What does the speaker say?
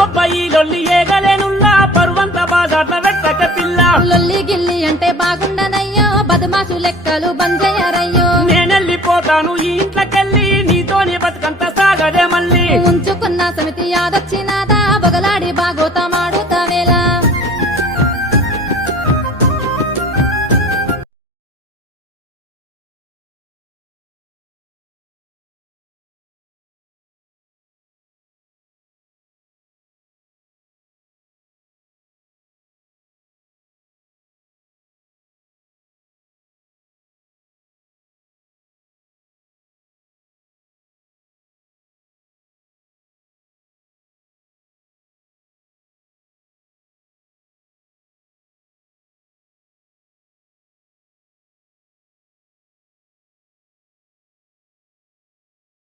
అబ్బబ్బయి లొల్లి ఏగలేనుల్లా పరువంత బాజాట్ల వెట్టక పిల్ల లొల్లి గిల్లి అంటే బాగుండనయ్యో బదమాసు లెక్కలు బంజయ్యారయ్యో నేనెళ్ళిపోతాను ఈ ఇంట్లోకెళ్ళి నీతోనే బతుకంత సాగదే మళ్ళీ ఉంచుకున్న సమితి యాదొచ్చినాదా